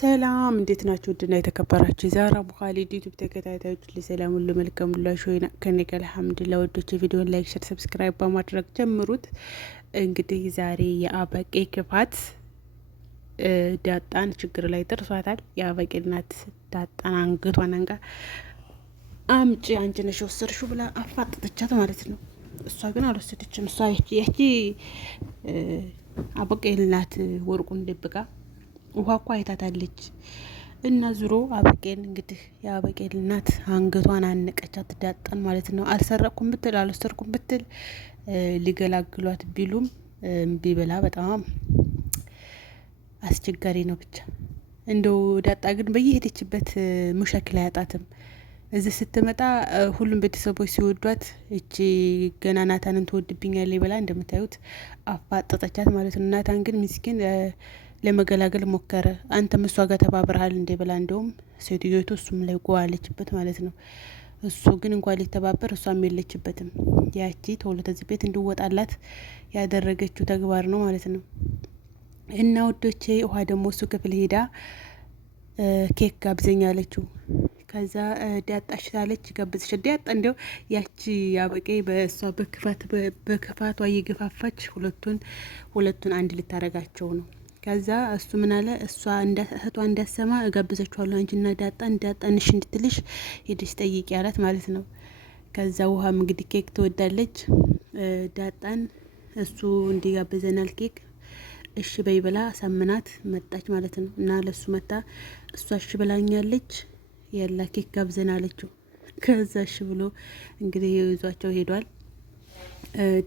ሰላም እንዴት ናችሁ? ውድና የተከበራችሁ የዛራ ቡኻሊድ ዩቲዩብ ተከታታዮች ለሰላም ሁሉ መልካም ሁሉ ሾይና ከኔ ጋር አልሐምዱሊላህ። ወዶች ቪዲዮን ላይክ፣ ሼር፣ ሰብስክራይብ በማድረግ ጀምሩት። እንግዲህ ዛሬ የአበቄ ክፋት ዳጣን ችግር ላይ ደርሷታል። የአበቄ እናት ዳጣን አንገቷን አንቃ አምጪ አንቺ ነሽ የወሰድሽው ብላ አፋጠጠቻት ማለት ነው። እሷ ግን አልወሰደችም። እሷ ያቺ አበቄ እናት ወርቁን ደብቃ ውሃ እኮ አይታታለች። እና ዙሮ አበቄን እንግዲህ የአበቄን እናት አንገቷን አነቀቻት ዳጣን ማለት ነው። አልሰረቅኩም ብትል አልወሰድኩም ብትል ሊገላግሏት ቢሉም እምቢ ብላ በጣም አስቸጋሪ ነው። ብቻ እንደው ዳጣ ግን በየሄደችበት ሙሸክል አያጣትም። እዚህ ስትመጣ ሁሉም ቤተሰቦች ሲወዷት እቺ ገና ናታንን ትወድብኛለች ብላ እንደምታዩት አፋጠጠቻት ማለት ነው። ናታን ግን ምስኪን ለመገላገል ሞከረ። አንተም እሷ ጋር ተባብረሃል እንዴ ብላ እንደውም ሴትዮቱ እሱም ላይ ጓለችበት ማለት ነው። እሱ ግን እንኳን ሊተባበር እሷም የለችበትም። ያቺ ተውሎ ተዚህ ቤት እንዲወጣላት ያደረገችው ተግባር ነው ማለት ነው። እና ወዶቼ ውሃ ደግሞ እሱ ክፍል ሄዳ ኬክ ጋብዘኝ አለችው። ከዛ ዳጣሽ ታለች ጋብዝሽ ዳጣ እንደው ያቺ አበቄ በእሷ በክፋቷ እየገፋፋች ሁለቱን አንድ ልታረጋቸው ነው። ከዛ እሱ ምን አለ፣ እሷ እህቷ እንዳሰማ እጋብዛችኋለሁ አንቺና ዳጣንሽ እንድትልሽ ሄደሽ ጠይቂ ያላት ማለት ነው። ከዛ ውሃም እንግዲህ ኬክ ትወዳለች። ዳጣን እሱ እንዲጋብዘናል ኬክ እሺ በይ ብላ ሳምናት መጣች ማለት ነው። እና ለሱ መጣ እሷ እሺ ብላኛለች ያላ ኬክ ጋብዘን አለችው። ከዛ እሺ ብሎ እንግዲህ ይዟቸው ሄዷል።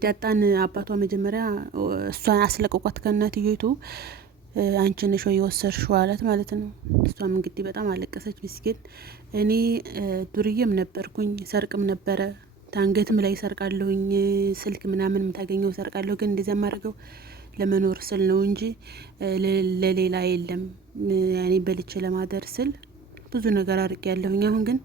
ዳጣን አባቷ መጀመሪያ እሷን አስለቀቋት ከእናትየቱ። አንቺ ነሽ ወይ የወሰድሽው አላት ማለት ነው። እሷም እንግዲህ በጣም አለቀሰች። ምስኪን እኔ ዱርዬም ነበርኩኝ ሰርቅም ነበረ ታንገትም ላይ ሰርቃለሁኝ ስልክ ምናምን የምታገኘው ሰርቃለሁ። ግን እንደዚያ የማደርገው ለመኖር ስል ነው እንጂ ለሌላ የለም። ያኔ በልቼ ለማደር ስል ብዙ ነገር አርቄ ያለሁኝ። አሁን ግን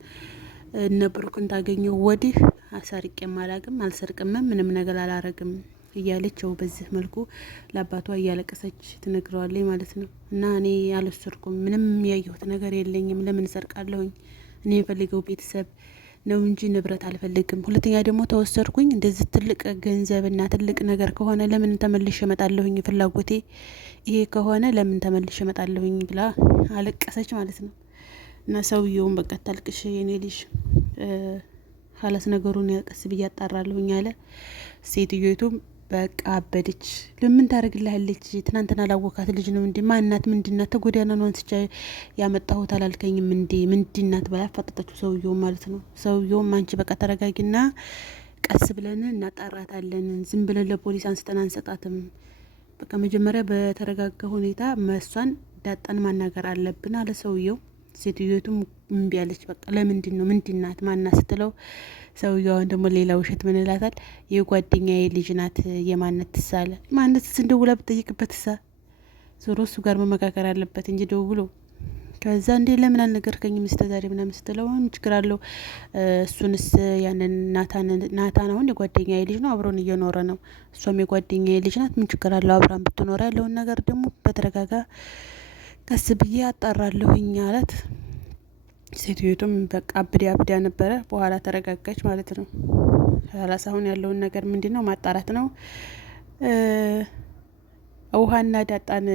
ነበርኩን ታገኘው ወዲህ አሰርቄም አላቅም አልሰርቅምም ምንም ነገር አላረግም እያለችው በዚህ መልኩ ለአባቷ እያለቀሰች ትነግረዋለች ማለት ነው። እና እኔ አልወሰድኩም ምንም ያየሁት ነገር የለኝም ለምን ሰርቃለሁኝ? እኔ የፈልገው ቤተሰብ ነው እንጂ ንብረት አልፈልግም። ሁለተኛ ደግሞ ተወሰድኩኝ እንደዚህ ትልቅ ገንዘብና ትልቅ ነገር ከሆነ ለምን ተመልሼ እመጣለሁኝ? ፍላጎቴ ይሄ ከሆነ ለምን ተመልሼ እመጣለሁኝ ብላ አለቀሰች ማለት ነው። እና ሰውየውን በቃ ታልቅሽ የኔ ልጅ ሀላስ ነገሩን ቀስ ብዬ አጣራለሁኝ አለ። ሴትዮቱም በቃ አበደች። ለምን ታደርግልሃለች? ትናንትና ላወካት ልጅ ነው እንዴ? ማናት? ምንድናት? ተጎዳና ነው አንስቻ ያመጣሁት አላልከኝም እንዴ? ምንድናት? በላ አፋጠጠችው ሰውየው ማለት ነው። ሰውየውም አንቺ በቃ ተረጋጊና ቀስ ብለን እናጣራታለን፣ ዝም ብለን ለፖሊስ አንስተን አንሰጣትም። በቃ መጀመሪያ በተረጋጋ ሁኔታ መሷን ዳጣን ማናገር አለብን አለ ሰውየው። ሴትዮቱም እምቢ አለች። በቃ ለምንድን ነው ምንድናት? ማናት ስትለው ሰውየውን ደግሞ ሌላ ውሸት ምን ይላታል? የጓደኛዬ ልጅ ናት። የማነት ትሳለ ማነት እንደውላ ብትጠይቅበት ሳ ዞሮ እሱ ጋር መመካከር አለበት እንጂ ደውሎ ከዛ እንዴ ለምን አልነገርከኝም እስከ ዛሬ ምናምን ስትለው ምን ችግር አለው? እሱንስ ያንን ናታን አሁን የጓደኛዬ ልጅ ነው፣ አብሮን እየኖረ ነው። እሷም የጓደኛዬ ልጅ ናት። ምን ችግር አለው? አብራን ብትኖር ያለውን ነገር ደግሞ በተረጋጋ ቀስ ብዬ አጣራለሁኝ አላት። ሴትዮቱም በቃ አብዳ ነበረ። በኋላ ተረጋጋች ማለት ነው። ኋላስ አሁን ያለውን ነገር ምንድነው? ማጣራት ነው። ውሃና ዳጣን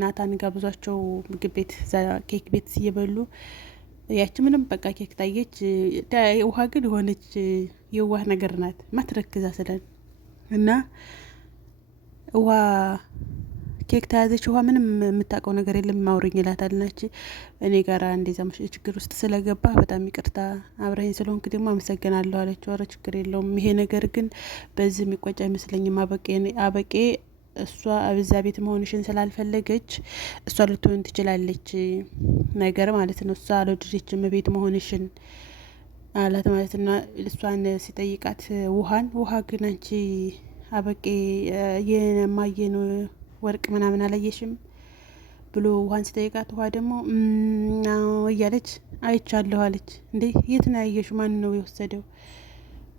ናታን ጋብዟቸው ምግብ ቤት ኬክ ቤት እየበሉ ያቺ ምንም በቃ ኬክ ታየች። ውሃ ግን የሆነች የዋህ ነገር ናት ማትረክዛ ስለን እና ውሃ ኬክ ተያዘች። ውሃ ምንም የምታውቀው ነገር የለም ማውረኝ ይላታል። ናች እኔ ጋራ እንደዛ ችግር ውስጥ ስለገባ በጣም ይቅርታ አብረኝ ስለሆንክ ደግሞ አመሰግናለሁ አለችው። ኧረ ችግር የለውም ይሄ ነገር ግን በዚህ የሚቆጭ አይመስለኝም። አበቄ እሷ አብዛ ቤት መሆንሽን ስላልፈለገች እሷ ልትሆን ትችላለች ነገር ማለት ነው። እሷ አልወደደችም ቤት መሆንሽን አላት ማለት ነው። እሷን ሲጠይቃት ውሃ ግን አንቺ አበቄ የማየን ወርቅ ምናምን አላየሽም ብሎ ውሃን ሲጠይቃት ውሃ ደግሞ እያለች አይቻለሁ አለች። እንዴ የት ነው ያየሽ? ማን ነው የወሰደው?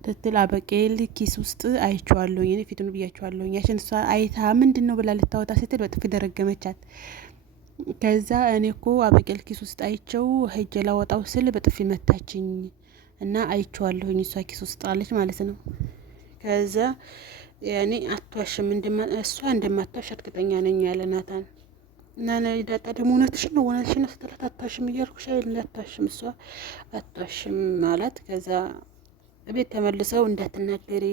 ትትል አበቄ ኪስ ውስጥ አይቼዋለሁ እኔ ፊቱን ብያቸዋለሁ። ያችን እሷ አይታ ምንድነው ብላ ልታወጣ ስትል በጥፊ ደረገመቻት። ከዛ እኔ እኮ አበቄል ኪስ ውስጥ አይቸው ሄጄ ላወጣው ስል በጥፊ መታችኝ እና አይቼዋለሁኝ እሷ ኪስ ውስጥ አለች ማለት ነው። ከዛ ያኔ አትዋሽም እሷ እንደማትዋሽ እርግጠኛ ነኝ ያለ ናታን እና ዳጣ ደግሞ እውነትሽን ነው ስትላት አትዋሽም እያልኩሽ አይደል አትዋሽም እሷ አትዋሽም ማለት። ከዛ ቤት ተመልሰው እንዳትናገሪ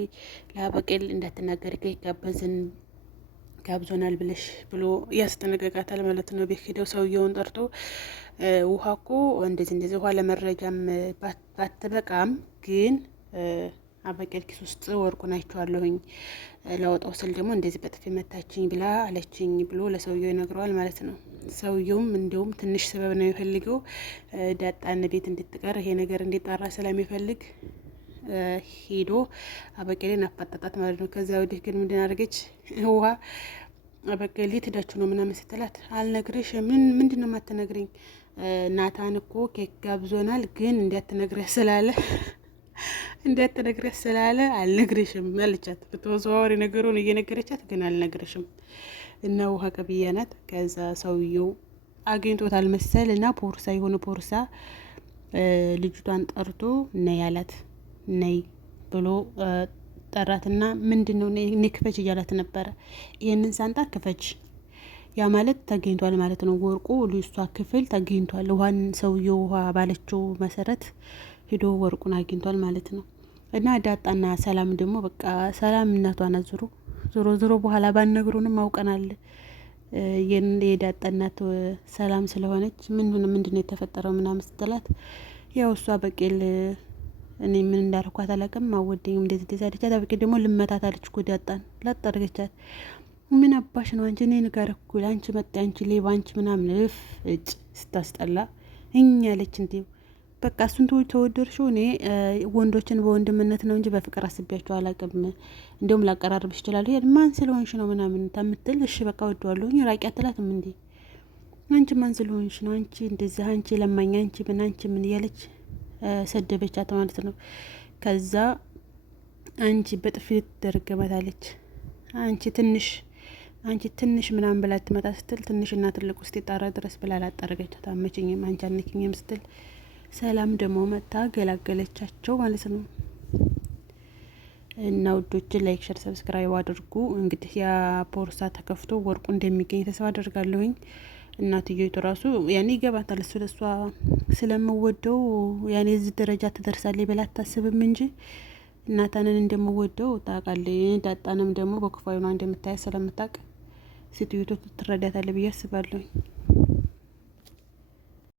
ለአበቄል እንዳትናገሪ ጋብዞናል ብለሽ ብሎ ያስጠነቀቃታል ማለት ነው። ቤት ሄደው ሰውየውን ጠርቶ ውሃ እኮ እንደዚህ ውሃ ለመረጃም ባትበቃም ግን አበቄል ኪስ ውስጥ ወርቁን አይቼዋለሁኝ ላወጣው ስል ደግሞ እንደዚህ በጥፊ መታችኝ ብላ አለችኝ ብሎ ለሰውየው ይነግረዋል ማለት ነው። ሰውየውም እንዲሁም ትንሽ ስበብ ነው የሚፈልገው ዳጣን ቤት እንድትቀር ይሄ ነገር እንዲጣራ ስለሚፈልግ ሄዶ አበቄልን አፋጠጣት ማለት ነው። ከዚያ ወዲህ ግን ምንድን አደረገች ውሃ አበቄል ትዳችሁ ነው ምናምን ስትላት አልነግርሽ ምንድን ነው የማትነግረኝ? ናታን እኮ ኬክ ጋብዞናል ግን እንዳትነግሪያት ስላለ አልነግርሽም አለቻት። በተዘዋዋሪ ነገሩን እየነገረቻት ግን አልነግርሽም እና ውሃ ቀብያ ናት። ከዛ ሰውየው አግኝቶታል መሰል እና ፖርሳ የሆነ ፖርሳ ልጅቷን ጠርቶ ነይ አላት። ነይ ብሎ ጠራትና ምንድን ነው ነይ ክፈች እያላት ነበረ። ይህንን ሳንጣ ክፈች ያ ማለት ተገኝቷል ማለት ነው። ወርቁ ልጅቷ ክፍል ተገኝቷል። ውሃን ሰውየው ውሃ ባለችው መሰረት ሂዶ ወርቁን አግኝቷል ማለት ነው። እና ዳጣና ሰላም ደግሞ በቃ ሰላም እናቷን ዞሮ በኋላ ባነግሩንም አውቀናል የዳጣ እናት ሰላም ስለሆነች ምንድነው የተፈጠረው ምናምን ስትላት ያው እሷ በቄል እኔ ምን እንዳርኳት አላውቅም አወደኝም እንደዚህ አለቻት። በቄል ደግሞ ልመታት አለች እኮ ዳጣን ላጣርገቻት ምን አባሽ ነው አንቺ እኔ ጋር እኩል አንቺ መጣ አንቺ ሌባ አንቺ ምናምን እጭ ስታስጠላ እኛ አለች እንዴ በቃ እሱን ተወደድሽው እኔ ወንዶችን በወንድምነት ነው እንጂ በፍቅር አስቤያቸው አላውቅም። እንዲሁም ላቀራርብሽ ይችላል ማን ስለሆንሽ ነው ምናምን ታምትል እሺ በቃ ወደዋለሁኝ ራቂ አትላትም እንዴ አንቺ ማን ስለሆንሽ ነው አንቺ እንደዚህ አንቺ ለማኝ አንቺ ምን እያለች ሰደበቻት ማለት ነው። ከዛ አንቺ በጥፊ ትደረገመታለች አንቺ ትንሽ ምናምን ብላ ትመጣ ስትል ትንሽና ትልቅ ውስጥ ይጣራ ድረስ ብላ ላጣረገቻት አመችኝም አንቺ አንኪኝም ስትል ሰላም ደግሞ መታ ገላገለቻቸው ማለት ነው። እና ውዶችን ላይክ ሸር ሰብስክራይብ አድርጉ። እንግዲህ ያ ፖርሳ ተከፍቶ ወርቁ እንደሚገኝ ተስፋ አደርጋለሁኝ። እናትየቱ ራሱ ያኔ ይገባታል እሱ ለሷ ስለምወደው ያኔ እዚህ ደረጃ ትደርሳለች ብላ አታስብም እንጂ እናታንን እንደምወደው ታውቃለች። ዳጣንም ደግሞ በክፋዩና እንደምታያት ስለምታውቅ ሴትዮቱ ትረዳታለች ብዬ አስባለሁኝ።